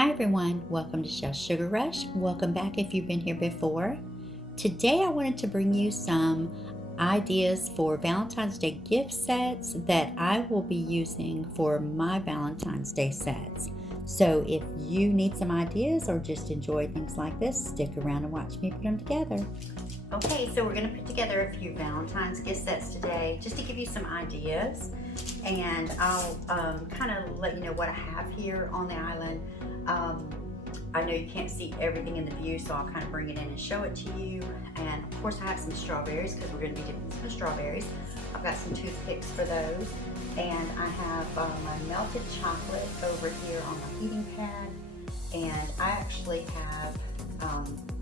Hi everyone, welcome to Shell Sugar Rush. Welcome back if you've been here before. Today I wanted to bring you some ideas for Valentine's Day gift sets that I will be using for my Valentine's Day sets. So if you need some ideas or just enjoy things like this, stick around and watch me put them together. Okay, so we're going to put together a few Valentine's gift sets today just to give you some ideas, and I'll kind of let you know what I have here on the island. I know you can't see everything in the view, so I'll kind of bring it in and show it to you. And of course I have some strawberries because we're going to be dipping some strawberries. I've got some toothpicks for those, and I have my melted chocolate over here on my heating pad, and I actually have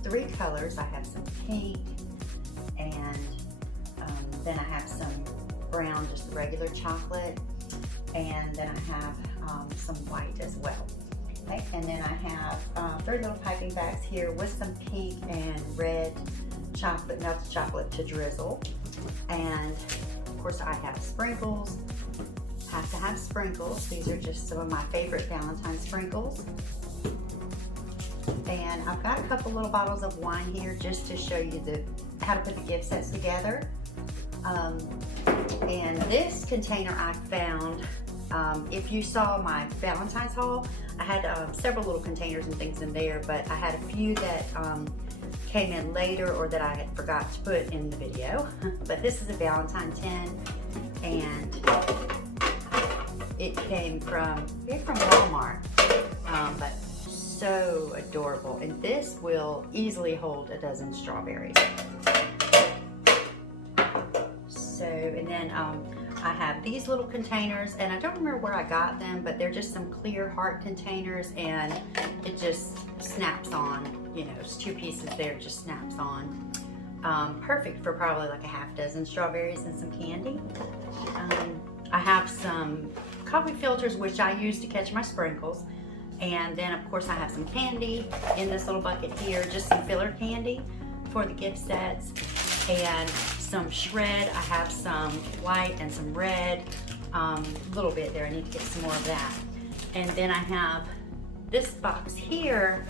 3 colors. I have some pink, and then I have some brown, just regular chocolate, and then I have some white as well. Okay. And then I have 3 little piping bags here with some pink and red chocolate, melted chocolate to drizzle. And of course I have sprinkles. Have to have sprinkles. These are just some of my favorite Valentine sprinkles. And I've got a couple little bottles of wine here just to show you how to put the gift sets together. And this container I found, if you saw my Valentine's haul, I had several little containers and things in there, but I had a few that came in later or that I had forgot to put in the video. But this is a Valentine tin, and it came from Walmart, but so adorable. And this will easily hold a dozen strawberries. So, and then I have these little containers, and I don't remember where I got them, but they're just some clear heart containers, and it just snaps on, you know, it's 2 pieces there, it just snaps on. Perfect for probably like a half dozen strawberries and some candy. I have some coffee filters, which I use to catch my sprinkles. And then of course I have some candy in this little bucket here, just some filler candy for the gift sets, and some shred. I have some white and some red, a little bit there. I need to get some more of that. And then I have this box here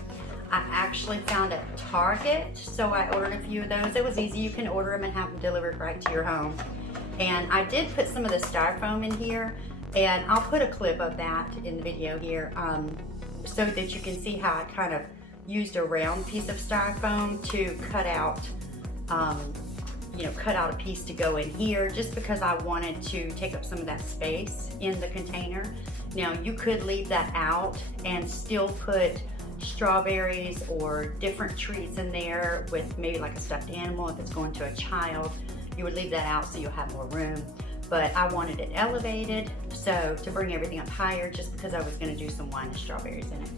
I actually found at Target, so I ordered a few of those. It was easy. You can order them and have them delivered right to your home. And I did put some of the styrofoam in here, and I'll put a clip of that in the video here so that you can see how I kind of used a round piece of styrofoam to cut out cut out a piece to go in here, just because I wanted to take up some of that space in the container. Now you could leave that out and still put strawberries or different treats in there with maybe like a stuffed animal. If it's going to a child, you would leave that out so you'll have more room. But I wanted it elevated, so to bring everything up higher, just because I was going to do some wine and strawberries in it.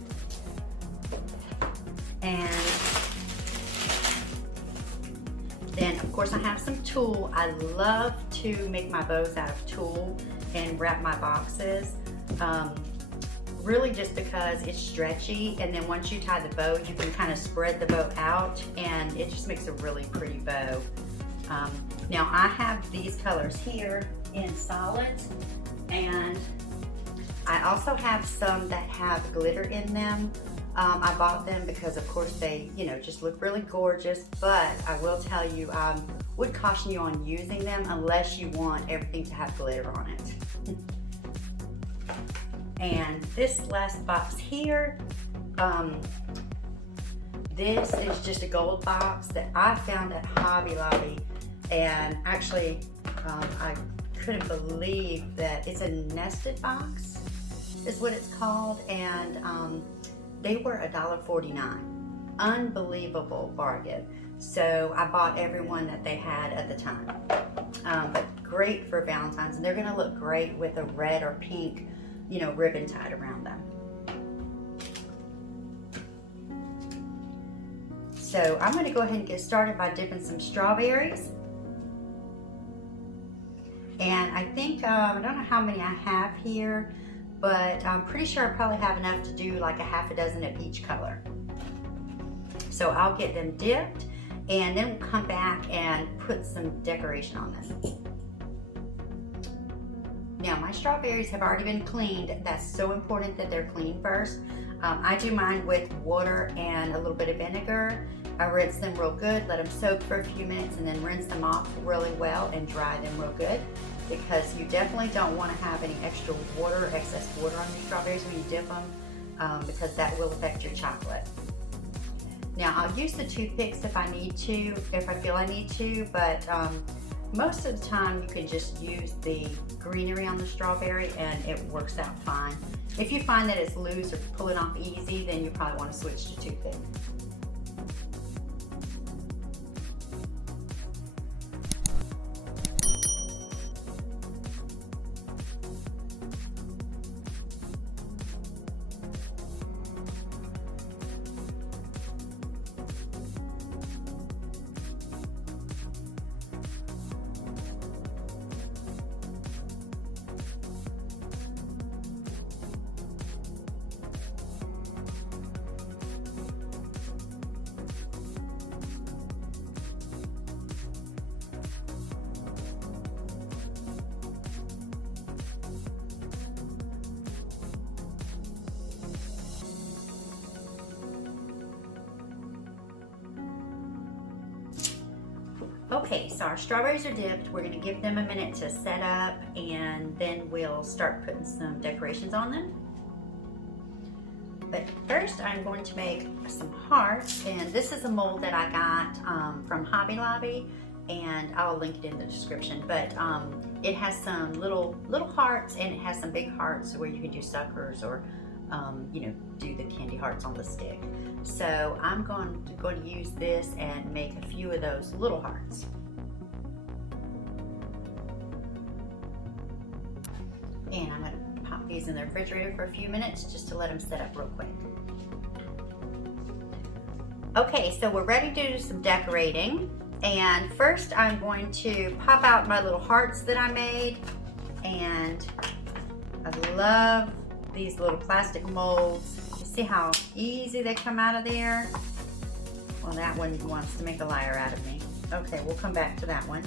And then of course I have some tulle. I love to make my bows out of tulle and wrap my boxes, really just because it's stretchy, and then once you tie the bow you can kind of spread the bow out and it just makes a really pretty bow. Now I have these colors here in solids, and I also have some that have glitter in them. I bought them because of course they, just look really gorgeous, but I will tell you, I would caution you on using them unless you want everything to have glitter on it. And this last box here, this is just a gold box that I found at Hobby Lobby, and actually I couldn't believe that it's a nested box is what it's called, and they were $1.49. Unbelievable bargain. So I bought every one that they had at the time. But great for Valentine's, and they're gonna look great with a red or pink, ribbon tied around them. So I'm gonna go ahead and get started by dipping some strawberries. And I think, I don't know how many I have here, but I'm pretty sure I probably have enough to do like a half a dozen of each color. So I'll get them dipped, and then we'll come back and put some decoration on them. Now my strawberries have already been cleaned. That's so important that they're cleaned first. I do mine with water and a little bit of vinegar. I rinse them real good, let them soak for a few minutes, and then rinse them off really well and dry them real good, because you definitely don't want to have any extra water, excess water on your strawberries when you dip them, because that will affect your chocolate. Now I'll use the toothpicks if I need to, if I feel I need to, but most of the time you can just use the greenery on the strawberry and it works out fine. If you find that it's loose or pulling off easy, then you probably want to switch to toothpick. Okay, so our strawberries are dipped. We're going to give them a minute to set up, and then we'll start putting some decorations on them. But first I'm going to make some hearts, and this is a mold that I got from Hobby Lobby, and I'll link it in the description. But it has some little hearts, and it has some big hearts where you can do suckers or do the candy hearts on the stick. So I'm going to use this and make a few of those little hearts. And I'm going to pop these in the refrigerator for a few minutes just to let them set up real quick. Okay, so we're ready to do some decorating. And first I'm going to pop out my little hearts that I made. And I love these little plastic molds. You see how easy they come out of there? Well, that one wants to make a liar out of me. Okay, we'll come back to that one.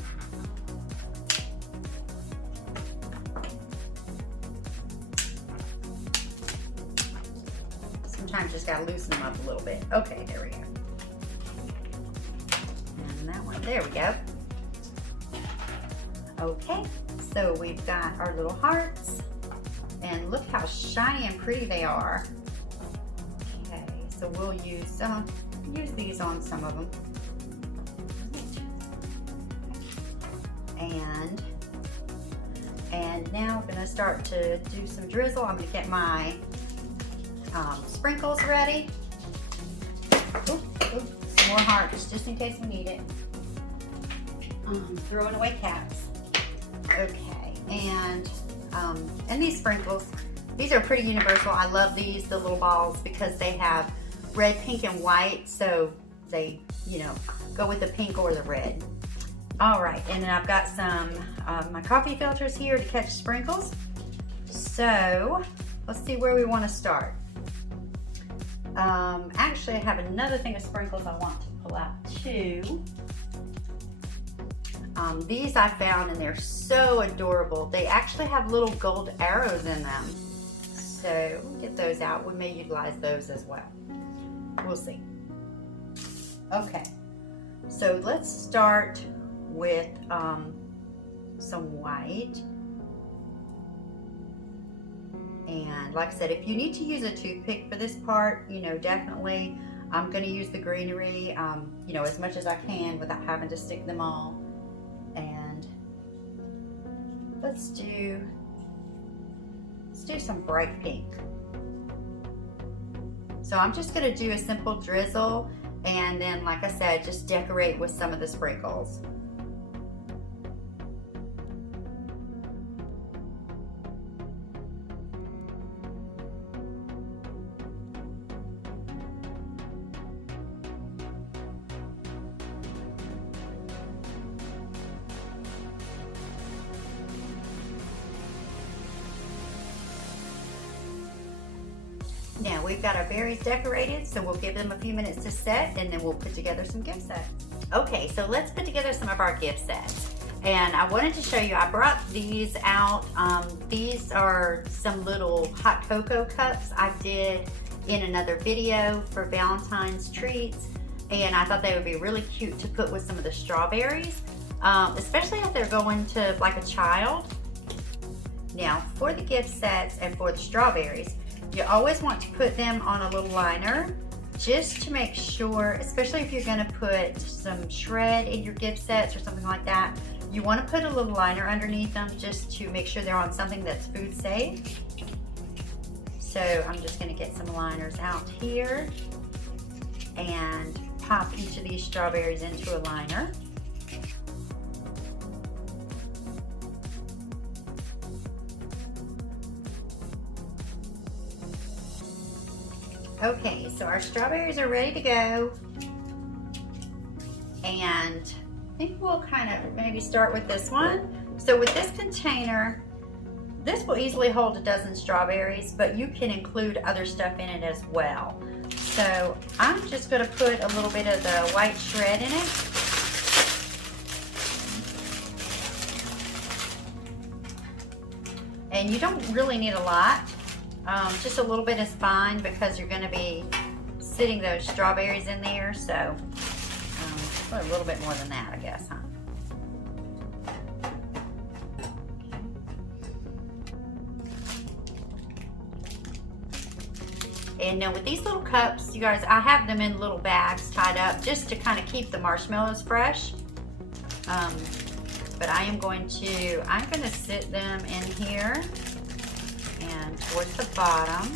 Sometimes just gotta loosen them up a little bit. Okay, there we go. And that one, there we go. Okay, so we've got our little hearts. And look how shiny and pretty they are. Okay, so we'll use these on some of them. And now I'm gonna start to do some drizzle. I'm gonna get my sprinkles ready. Some more hearts just in case we need it. Throwing away caps. Okay, and these sprinkles, these are pretty universal. I love these, the little balls, because they have red, pink, and white, so they, go with the pink or the red. All right, and then I've got some my coffee filters here to catch sprinkles. So let's see where we want to start. Actually, I have another thing of sprinkles I want to pull out too. These I found, and they're so adorable. They actually have little gold arrows in them. So we'll get those out. We may utilize those as well. We'll see. Okay, so let's start with some white. And like I said, if you need to use a toothpick for this part, definitely I'm going to use the greenery, as much as I can without having to stick them all. And let's do some bright pink. So I'm just going to do a simple drizzle, and then, like I said, just decorate with some of the sprinkles. Now we've got our berries decorated, so we'll give them a few minutes to set, and then we'll put together some gift sets. Okay, so let's put together some of our gift sets. And I wanted to show you, I brought these out. These are some little hot cocoa cups. I did in another video for Valentine's treats, and I thought they would be really cute to put with some of the strawberries, especially if they're going to like a child. Now, for the gift sets and for the strawberries, you always want to put them on a little liner just to make sure, especially if you're going to put some shred in your gift sets or something like that, you want to put a little liner underneath them just to make sure they're on something that's food safe. So I'm just going to get some liners out here and pop each of these strawberries into a liner. Okay, so our strawberries are ready to go, and I think we'll kind of maybe start with this one. So with this container, this will easily hold a dozen strawberries, but you can include other stuff in it as well. So I'm just going to put a little bit of the white shred in it. And you don't really need a lot. Just a little bit is fine because you're going to be sitting those strawberries in there. So put a little bit more than that, I guess, huh? And now with these little cups, you guys, I have them in little bags tied up just to kind of keep the marshmallows fresh. But I'm going to sit them in here and towards the bottom.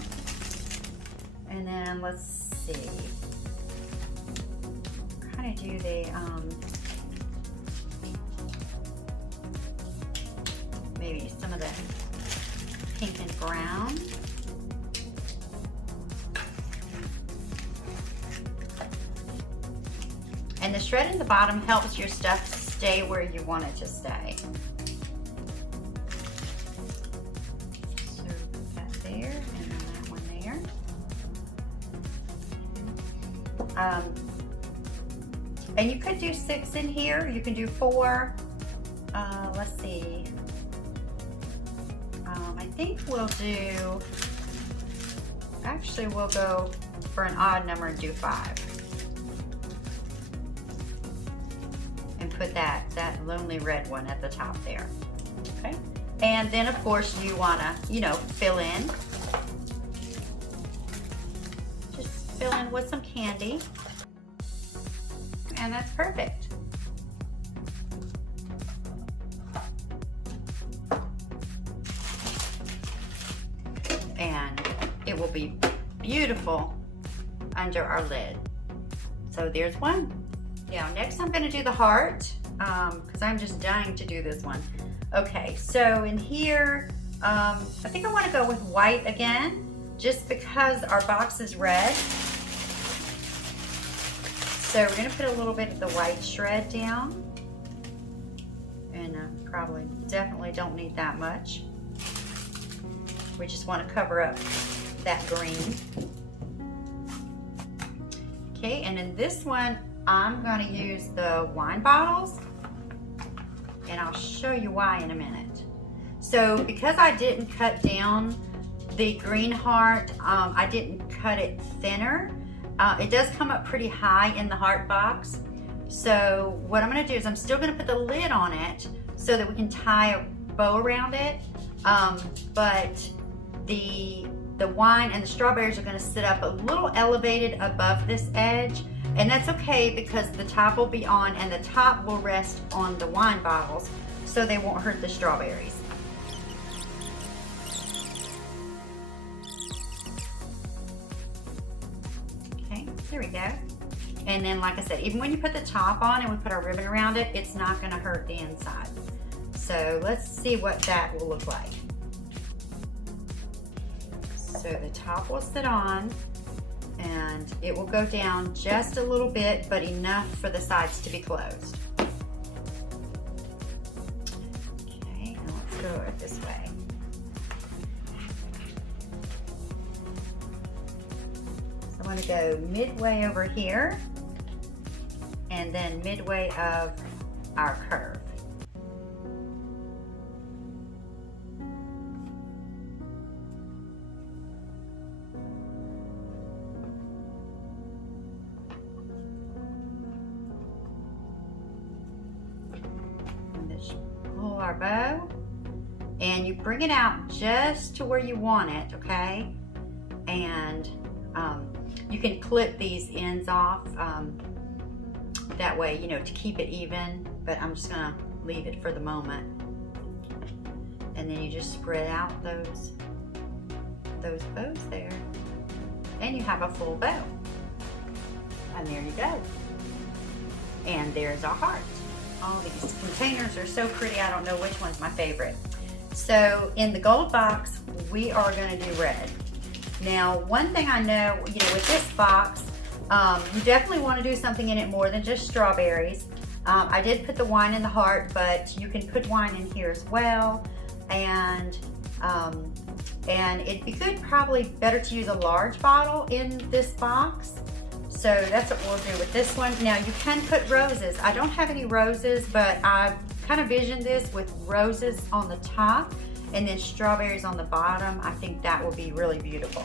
And then let's see, kind of do the, maybe some of the pink and brown. And the shred in the bottom helps your stuff stay where you want it to stay. So put that there, and then that one there. And you could do 6 in here. You can do 4. Let's see. I think we'll do, actually we'll go for an odd number and do 5. And put that lonely red one at the top there. Okay. And then of course you wanna, fill in. Just fill in with some candy. And that's perfect. And it will be beautiful under our lid. So there's one. Now next I'm going to do the heart because I'm just dying to do this one. Okay, so in here I think I want to go with white again just because our box is red. So we're going to put a little bit of the white shred down, and definitely don't need that much. We just want to cover up that green. Okay, and in this one I'm going to use the wine bottles, and I'll show you why in a minute. So because I didn't cut down the green heart, I didn't cut it thinner. It does come up pretty high in the heart box. So what I'm going to do is I'm still going to put the lid on it so that we can tie a bow around it. But the wine and the strawberries are going to sit up a little elevated above this edge. And that's okay because the top will be on and the top will rest on the wine bottles so they won't hurt the strawberries. Okay, there we go. And then like I said, even when you put the top on and we put our ribbon around it, it's not going to hurt the inside. So let's see what that will look like. So the top will sit on, and it will go down just a little bit, but enough for the sides to be closed. Okay, now let's go it this way. So I want to go midway over here, and then midway of our curve. pull our bow, and you bring it out just to where you want it, okay? And you can clip these ends off that way, you know, to keep it even, but I'm just gonna leave it for the moment. And then you just spread out those bows there, and you have a full bow. And there you go. And there's our heart. All these containers are so pretty. I don't know which one's my favorite. So in the gold box, we are gonna do red. Now, one thing I know, you know, with this box, you definitely wanna do something in it more than just strawberries. I did put the wine in the heart, but you can put wine in here as well. And it'd be good, probably better to use a large bottle in this box. So that's what we'll do with this one. Now you can put roses. I don't have any roses, but I've kind of visioned this with roses on the top and then strawberries on the bottom. I think that will be really beautiful.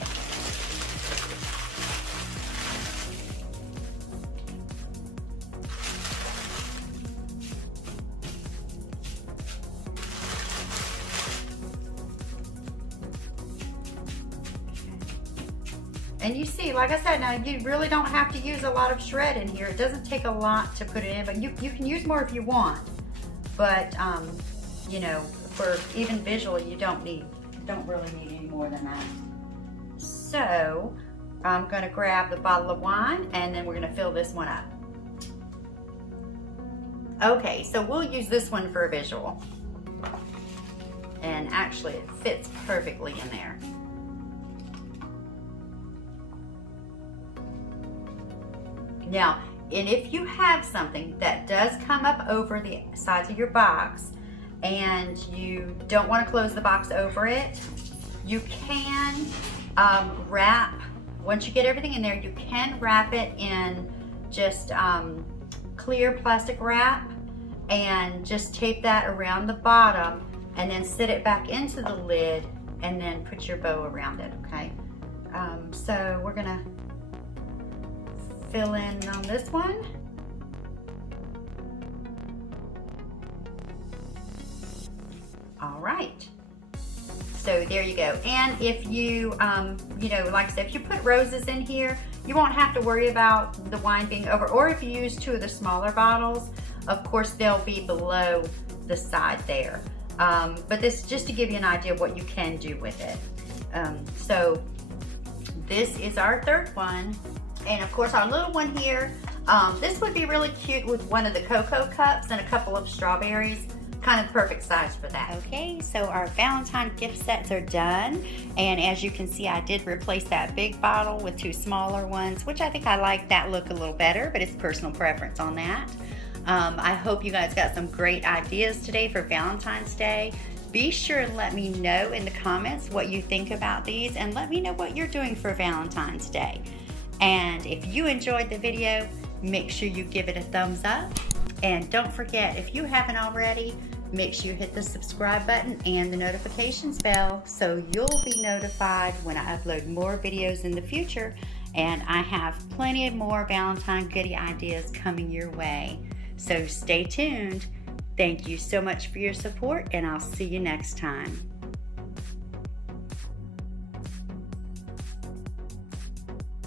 And you see, like I said, now you really don't have to use a lot of shred in here. It doesn't take a lot to put it in, but you can use more if you want. But you know, for even visually, you don't really need any more than that. So I'm gonna grab the bottle of wine, and then we're gonna fill this one up. Okay, so we'll use this one for a visual. And actually, it fits perfectly in there. Now, and if you have something that does come up over the sides of your box and you don't want to close the box over it, you can wrap, once you get everything in there, you can wrap it in just clear plastic wrap and just tape that around the bottom and then sit it back into the lid and then put your bow around it, okay? So we're gonna fill in on this one. All right. So there you go. And if you, you know, like I said, if you put roses in here, you won't have to worry about the wine being over. Or if you use two of the smaller bottles, of course, they'll be below the side there. But this just to give you an idea of what you can do with it. So this is our third one. And of course our little one here, this would be really cute with one of the cocoa cups and a couple of strawberries. Kind of perfect size for that. Okay, so our Valentine gift sets are done. And as you can see, I did replace that big bottle with two smaller ones, which I think I like that look a little better, but it's personal preference on that. I hope you guys got some great ideas today for Valentine's Day. Be sure and let me know in the comments what you think about these, and let me know what you're doing for Valentine's Day. And if you enjoyed the video, make sure you give it a thumbs up. And don't forget, if you haven't already, make sure you hit the subscribe button and the notifications bell so you'll be notified when I upload more videos in the future. And I have plenty of more Valentine goodie ideas coming your way. So stay tuned. Thank you so much for your support, and I'll see you next time.